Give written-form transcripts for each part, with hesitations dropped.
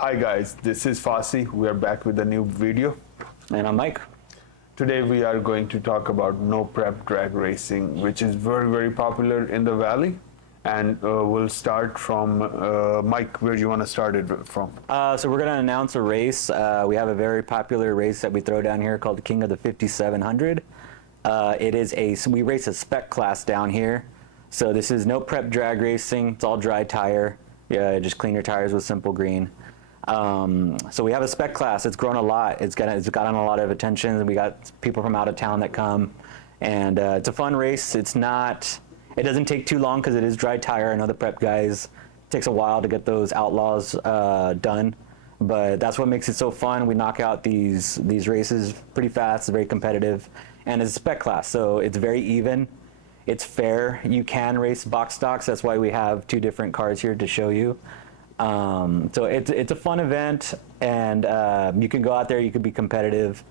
Hi guys, this is Fasi. We are back with a new video. And I'm Mike. Today we are going to talk about no prep drag racing, which is very popular in the valley. And we'll start from Mike. Where do you want to start it from? So we're going to announce a race. We have a very popular race that we throw down here called the King of the 5700. We race a spec class down here. So this is no prep drag racing. It's all dry tire. Yeah, just clean your tires with Simple Green. So we have a spec class. It's grown a lot. It's gotten a lot of attention. We got people from out of town that come, and it's a fun race. It doesn't take too long because it is dry tire. I know the prep guys, it takes a while to get those outlaws done, but that's what makes it so fun. We knock out these races pretty fast. It's very competitive, and it's a spec class, so it's very even. It's fair. You can race box stocks. That's why we have two different cars here to show you. So it's a fun event, and you can go out there, you can be competitive,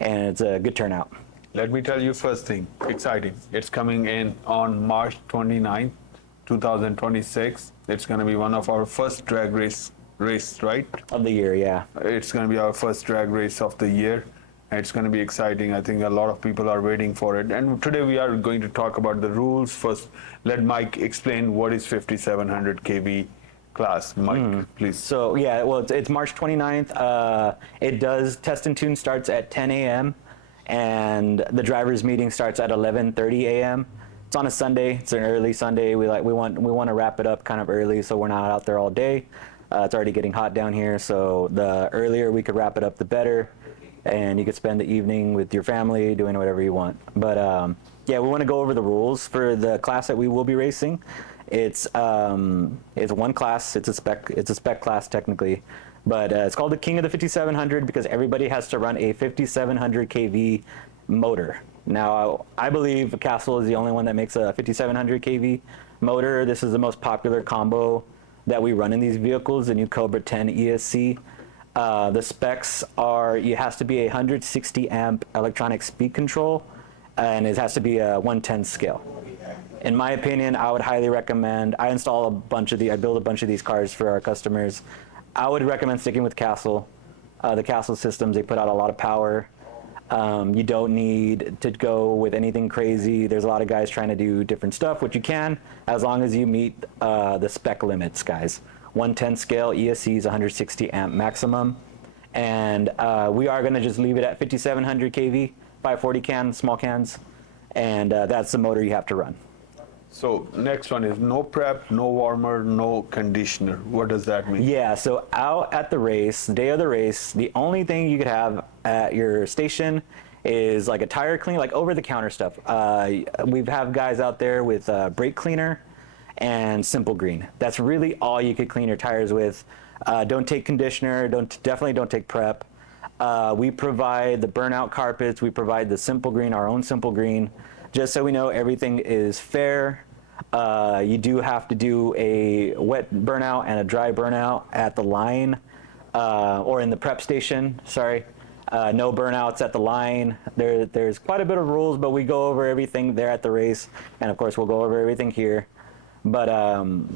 and it's a good turnout. Let me tell you first thing, exciting. It's coming in on March 29th, 2026. It's going to be one of our first drag race, right? Of the year, yeah. It's going to be our first drag race of the year. It's going to be exciting. I think a lot of people are waiting for it. And today we are going to talk about the rules. First, let Mike explain what is 5700 kV class. Mike, please. So yeah, well, it's March 29th. Test and tune starts at 10 a.m. and the drivers meeting starts at 11:30 a.m. It's on a Sunday. It's an early Sunday. We want to wrap it up kind of early, so we're not out there all day. It's already getting hot down here, so the earlier we could wrap it up, the better. And you could spend the evening with your family doing whatever you want. But yeah, we want to go over the rules for the class that we will be racing. It's one class. It's a spec class technically, but it's called the King of the 5700 because everybody has to run a 5700 kV motor. Now, I believe Castle is the only one that makes a 5700 kV motor. This is the most popular combo that we run in these vehicles, the new Cobra 10 ESC. The specs are, it has to be a 160 amp electronic speed control, and it has to be a 110 scale. In my opinion, I would highly recommend, I build a bunch of these cars for our customers. I would recommend sticking with Castle. The Castle systems, they put out a lot of power. You don't need to go with anything crazy. There's a lot of guys trying to do different stuff, which you can, as long as you meet the spec limits, guys. 110 scale, ESC is 160 amp maximum. And we are gonna just leave it at 5700 kV, 540 cans, small cans. And that's the motor you have to run. So next one is no prep, no warmer, no conditioner. What does that mean? Yeah, so out at the race, the day of the race, the only thing you could have at your station is like a tire clean, like over the counter stuff. We have guys out there with brake cleaner and Simple Green. That's really all you could clean your tires with. Don't take conditioner, definitely don't take prep. We provide the Burnout carpets, we provide the Simple Green, our own Simple Green, just so we know everything is fair. You do have to do a wet burnout and a dry burnout at the line, or in the prep station, sorry. No burnouts at the line. There's quite a bit of rules, but we go over everything there at the race, and of course we'll go over everything here. But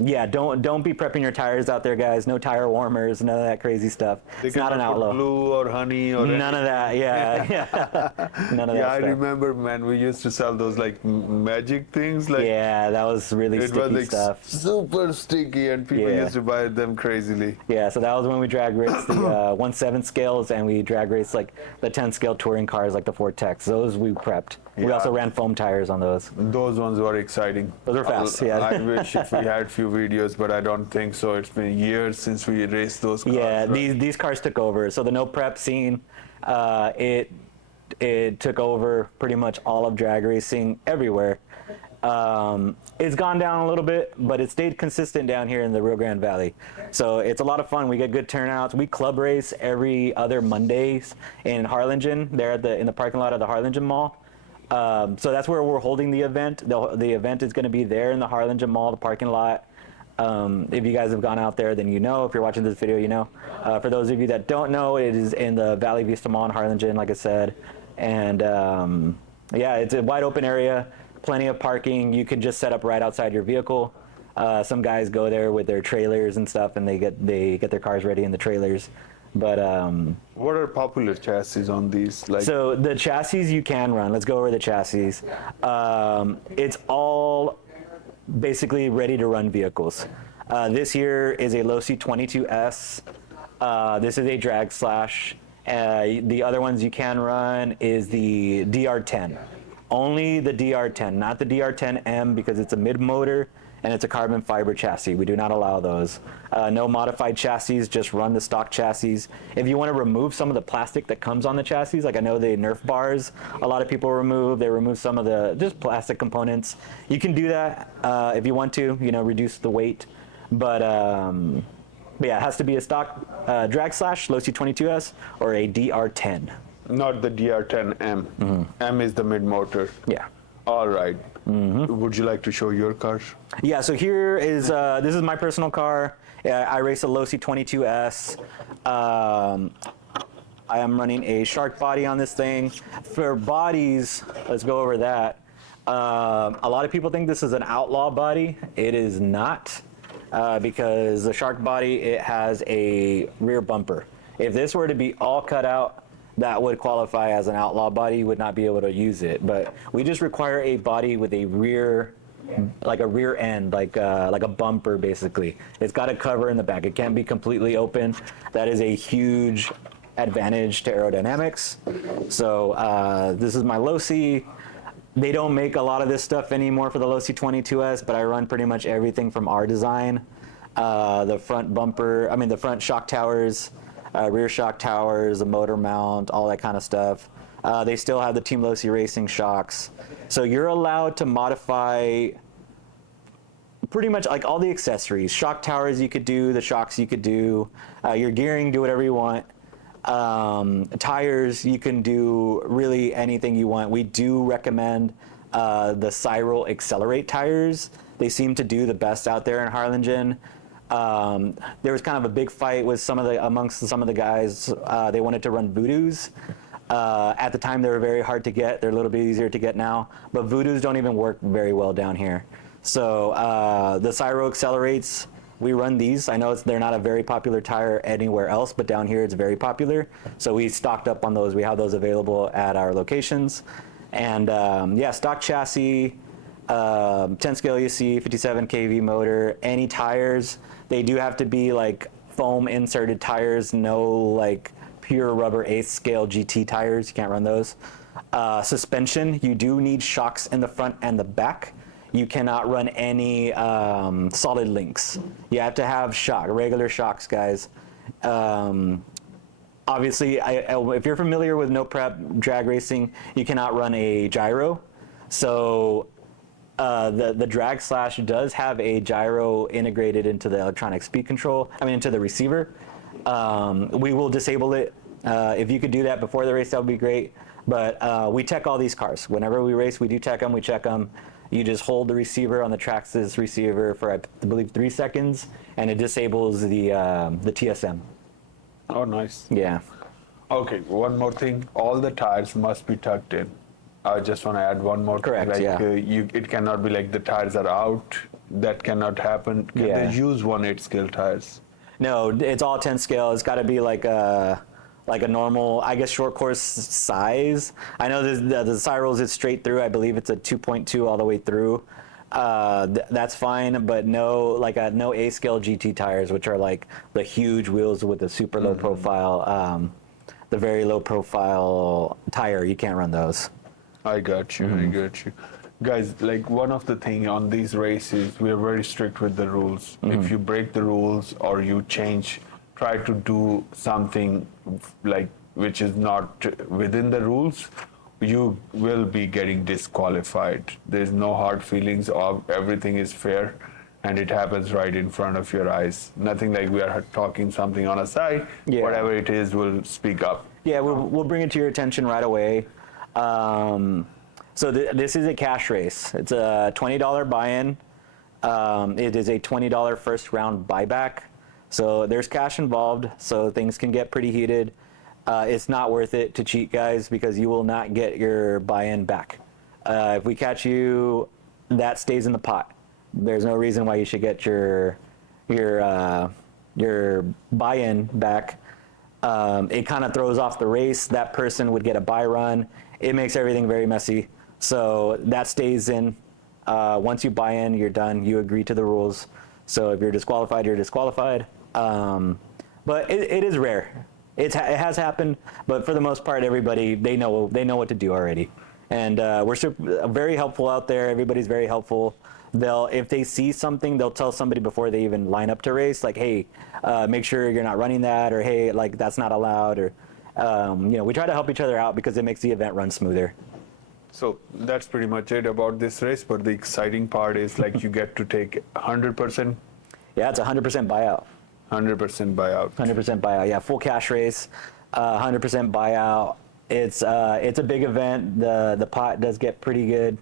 yeah, don't be prepping your tires out there, guys. No tire warmers, none of that crazy stuff. It's not an outlaw. Blue or honey or none of that. Yeah, none of that. Yeah, I stuff. remember, man. We used to sell those like magic things. Like yeah, that was really sticky was, like, stuff. Super sticky, and people used to buy them crazily. Yeah, so that was when we drag raced the 1/7 scales, and we drag raced like the 10 scale touring cars, like the Ford Tex. Those we prepped. Yeah. We also ran foam tires on those. Those ones were exciting. Those were fast, yeah. I wish if we had a few videos, but I don't think so. It's been years since we raced those cars. Yeah, right? these cars took over. So the no prep scene, it took over pretty much all of drag racing everywhere. It's gone down a little bit, but it stayed consistent down here in the Rio Grande Valley. So it's a lot of fun. We get good turnouts. We club race every other Mondays in Harlingen, there in the parking lot of the Harlingen Mall. So that's where we're holding the event. The event is going to be there in the Harlingen Mall, the parking lot. If you guys have gone out there, then you know. If you're watching this video, you know. For those of you that don't know, it is in the Valley Vista Mall in Harlingen, like I said. And yeah, it's a wide open area, plenty of parking. You can just set up right outside your vehicle. Some guys go there with their trailers and stuff, and they get their cars ready in the trailers. But What are popular chassis on these? Like, so the chassis you can run. Let's go over the chassis. It's all basically ready to run vehicles. This here is a Losi 22S. This is a Drag Slash. The other ones you can run is the DR10. Only the DR10, not the DR10M, because it's a mid-motor and it's a carbon fiber chassis. We do not allow those. No modified chassis, just run the stock chassis. If you want to remove some of the plastic that comes on the chassis, like I know the Nerf bars, a lot of people remove. They remove some of the just plastic components. You can do that if you want to, reduce the weight. But yeah, it has to be a stock Drag Slash, Losi 22S, or a DR10. not the DR10M. M is the mid-motor. Yeah. All right. Would you like to show your cars? Yeah, so here is, this is my personal car. I race a Losi 22S. I am running a shark body on this thing. For bodies, let's go over that. A lot of people think this is an outlaw body. It is not, because the shark body, it has a rear bumper. If this were to be all cut out, that would qualify as an outlaw body. You would not be able to use it. But we just require a body with a rear, like a rear end, like a bumper, basically. It's got a cover in the back. It can't be completely open. That is a huge advantage to aerodynamics. So this is my Losi. They don't make a lot of this stuff anymore for the Losi 22S, but I run pretty much everything from our design. The front bumper, the front shock towers, rear shock towers, the motor mount, all that kind of stuff. They still have the Team Losi Racing shocks. So you're allowed to modify pretty much like all the accessories. Shock towers you could do, the shocks you could do, your gearing, do whatever you want. Tires, you can do really anything you want. We do recommend the Cyril Accelerate tires. They seem to do the best out there in Harlingen. There was kind of a big fight with amongst some of the guys. They wanted to run Voodoos. At the time, they were very hard to get. They're a little bit easier to get now, but Voodoos don't even work very well down here. So the Cyril Accelerates, we run these. I know they're not a very popular tire anywhere else, but down here it's very popular. So we stocked up on those. We have those available at our locations. And yeah, stock chassis, 10 scale ESC, 57 kV motor, any tires. They do have to be like foam inserted tires, no like pure rubber 8th scale GT tires. You can't run those. Suspension, you do need shocks in the front and the back. You cannot run any solid links. You have to have regular shocks, guys. Obviously, if you're familiar with no prep drag racing, you cannot run a gyro. So the Drag Slash does have a gyro integrated into the electronic speed control, into the receiver. We will disable it. If you could do that before the race, that would be great. But we tech all these cars. Whenever we race, we do tech them, we check them. You just hold the receiver on the Traxxas receiver for, I believe, 3 seconds, and it disables the TSM. Oh, nice. Yeah. Okay, one more thing. All the tires must be tucked in. I just want to add one more Correct, thing. yeah. It cannot be like the tires are out. That cannot happen. Can Yeah. they use 1/8 scale tires? No, it's all 10 scale. It's got to be like a normal, I guess, short course size. I know the Cyrils is straight through. I believe it's a 2.2 all the way through. That's fine, but no A scale GT tires, which are like the huge wheels with the super low profile, the very low profile tire. You can't run those. I got you. I got you. Guys, like one of the thing on these races, we are very strict with the rules. If you break the rules or you try to do something like which is not within the rules, you will be getting disqualified. There's no hard feelings. Everything is fair, and it happens right in front of your eyes. Nothing like we are talking something on a side. Yeah. Whatever it is, we'll speak up. Yeah, we'll bring it to your attention right away. So this is a cash race. It's a $20 buy-in. It is a $20 first round buyback. So there's cash involved, so things can get pretty heated. It's not worth it to cheat, guys, because you will not get your buy-in back. If we catch you, that stays in the pot. There's no reason why you should get your buy-in back. It kind of throws off the race. That person would get a buy run. It makes everything very messy. So that stays in. Once you buy in, you're done. You agree to the rules. So if you're disqualified, you're disqualified. But it is rare. It has happened, but for the most part, everybody, they know what to do already. And we're very helpful out there. Everybody's very helpful. If they see something, they'll tell somebody before they even line up to race, like, hey, make sure you're not running that, or hey, like that's not allowed, or we try to help each other out because it makes the event run smoother. So that's pretty much it about this race, but the exciting part is like you get to take 100%. Yeah, it's 100% buyout. 100% buyout. 100% buyout. Yeah, full cash race, 100% buyout. It's a big event. The pot does get pretty good.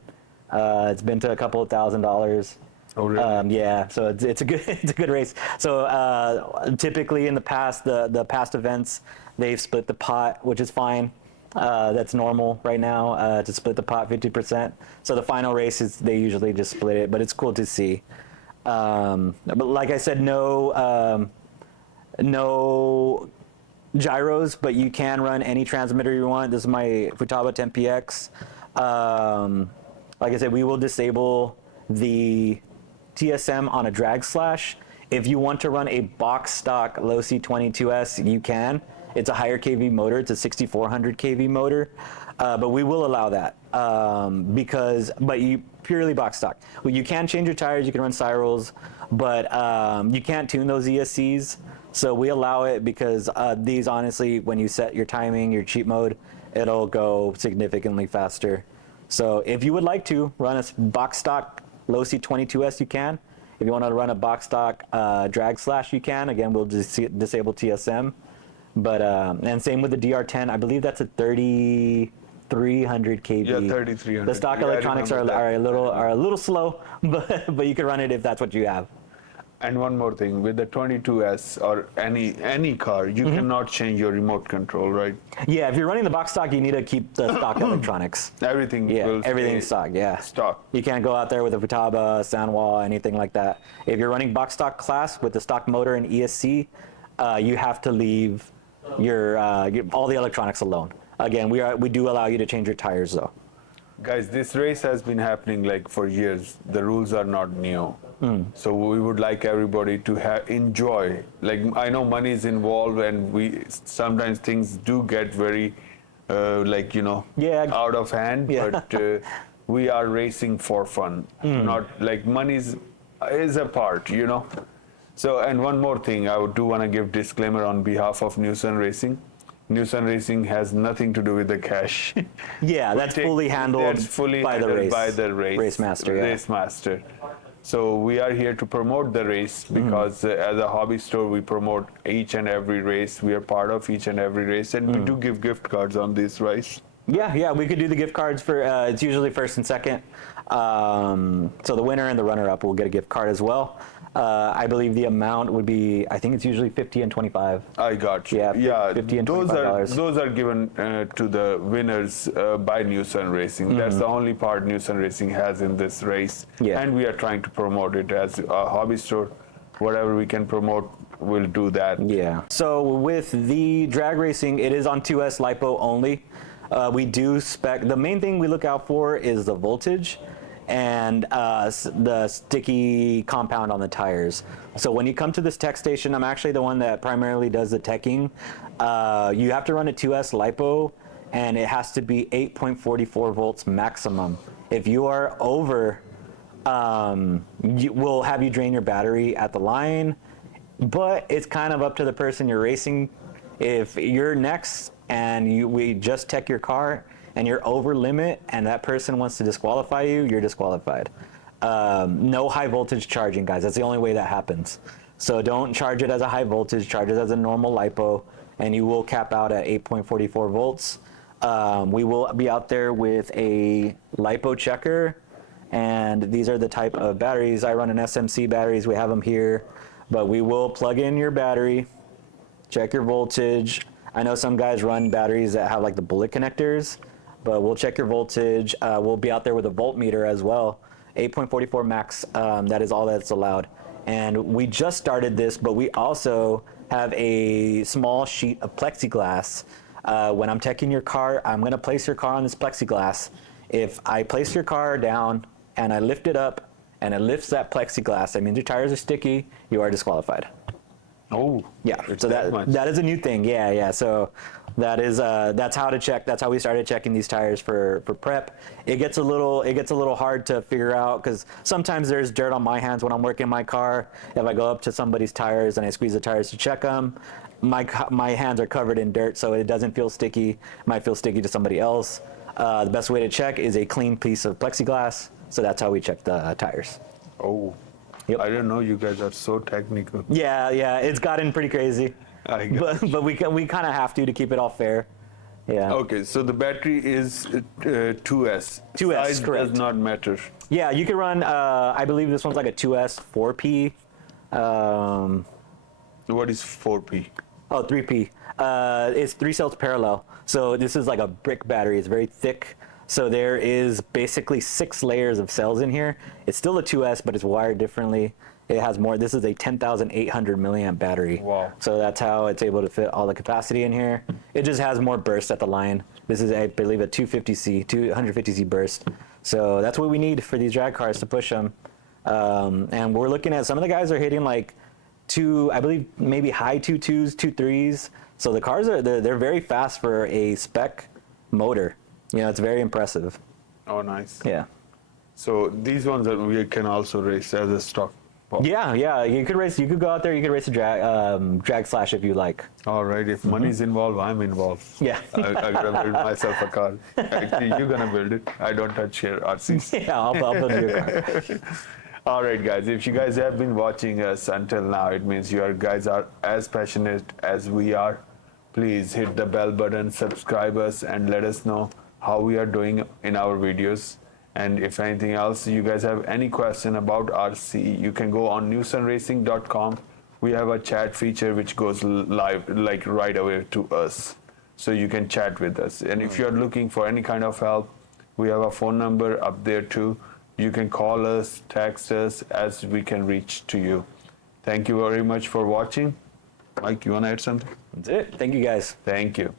It's been to a couple of $1,000s. Oh, really? Yeah, so it's a good race. So typically in the past, the past events, they've split the pot, which is fine. That's normal right now, to split the pot 50%. So the final races, they usually just split it, but it's cool to see. But like I said, no gyros, but you can run any transmitter you want. This is my Futaba 10PX. Like I said, we will disable the TSM on a Drag Slash. If you want to run a box stock Losi 22S, you can. It's a higher kV motor. It's a 6400 kV motor, but we will allow that but you purely box stock. Well, you can change your tires. You can run spirals, but you can't tune those ESCs. So we allow it because these, honestly, when you set your timing, your cheat mode, it'll go significantly faster. So if you would like to run a box stock Losi 22S, you can. If you want to run a box stock Drag Slash, you can. Again, we'll just disable TSM. But and same with the DR10. I believe that's a 3300 kV. Yeah, 3300. The stock electronics are a little slow, but you can run it if that's what you have. And one more thing, with the 22S or any car, you cannot change your remote control, right? Yeah, if you're running the box stock, you need to keep the stock electronics. Everything will everything's stock, yeah. Stock. You can't go out there with a Futaba, Sanwa, anything like that. If you're running box stock class with the stock motor and ESC, you have to leave your all the electronics alone. Again, we do allow you to change your tires though. Guys, this race has been happening like for years. The rules are not new. So we would like everybody to enjoy. Like, I know money is involved, and sometimes things do get very out of hand. Yeah. But we are racing for fun, not like money is a part, So, and one more thing, I do want to give disclaimer on behalf of New Sun Racing. New Sun Racing has nothing to do with the cash. Yeah, that's fully handled by the race master. Race master. So we are here to promote the race because as a hobby store, we promote each and every race. We are part of each and every race, and we do give gift cards on this race. Yeah, we could do the gift cards for, it's usually first and second. So the winner and the runner-up will get a gift card as well. I believe the amount would be, I think it's usually 50 and 25. I got you. Yeah, 50 and $25. Those are given to the winners by New Sun Racing. That's the only part New Sun Racing has in this race. Yeah. And we are trying to promote it as a hobby store. Whatever we can promote, we'll do that. Yeah. So with the drag racing, it is on 2S LiPo only. We do the main thing we look out for is the voltage and the sticky compound on the tires. So when you come to this tech station, I'm actually the one that primarily does the teching. You have to run a 2S LiPo, and it has to be 8.44 volts maximum. If you are over, we'll have you drain your battery at the line, but it's kind of up to the person you're racing. If you're next and we just tech your car and you're over limit and that person wants to disqualify you, you're disqualified. No high voltage charging, guys. That's the only way that happens. So don't charge it as a high voltage, charge it as a normal LiPo, and you will cap out at 8.44 volts. We will be out there with a LiPo checker, and these are the type of batteries. I run an SMC batteries, we have them here, but we will plug in your battery, check your voltage. I know some guys run batteries that have like the bullet connectors, but we'll check your voltage. We'll be out there with a voltmeter as well. 8.44 max. That is all that's allowed. And we just started this, but we also have a small sheet of plexiglass. When I'm checking your car, I'm going to place your car on this plexiglass. If I place your car down and I lift it up and it lifts that plexiglass, that means your tires are sticky, you are disqualified. Oh, Yeah, so that is a new thing. Yeah. So that is that's how to check. That's how we started checking these tires for prep. It gets a little hard to figure out because sometimes there's dirt on my hands when I'm working my car. If I go up to somebody's tires and I squeeze the tires to check them, my hands are covered in dirt, so it doesn't feel sticky. It might feel sticky to somebody else. The best way to check is a clean piece of plexiglass. So that's how we check the tires. Oh. Yep. I didn't know you guys are so technical. Yeah, it's gotten pretty crazy. But we kind of have to keep it all fair. Yeah. Okay, so the battery is 2S. 2S, Size correct. does not matter. Yeah, you can run, I believe this one's like a 2S 4P. What is 4P? Oh, 3P. It's 3 cells parallel. So this is like a brick battery. It's very thick. So there is basically 6 layers of cells in here. It's still a 2S, but it's wired differently. It has more. This is a 10,800 milliamp battery. Wow. So that's how it's able to fit all the capacity in here. It just has more burst at the line. This is, I believe, a 250C burst. So that's what we need for these drag cars to push them. And we're looking at, some of the guys are hitting like I believe maybe high 2.2s, 2.3s. So the cars they're very fast for a spec motor. It's very impressive. Oh, nice. Yeah. So these ones that we can also race as a stock. Pop. Yeah. You could race. You could go out there. You could race a drag slash if you like. All right. If money's involved, I'm involved. Yeah. I gotta build myself a car. Actually, you're gonna build it. I don't touch your RCs. Yeah, I'll build you a car. All right, guys. If you guys have been watching us until now, it means you guys are as passionate as we are. Please hit the bell button, subscribe us, and let us know how we are doing in our videos. And if anything else, you guys have any question about RC, you can go on newsunracing.com. We have a chat feature which goes live like right away to us. So you can chat with us. And if you're looking for any kind of help, we have a phone number up there too. You can call us, text us as we can reach to you. Thank you very much for watching. Mike, you want to add something? That's it. Thank you, guys. Thank you.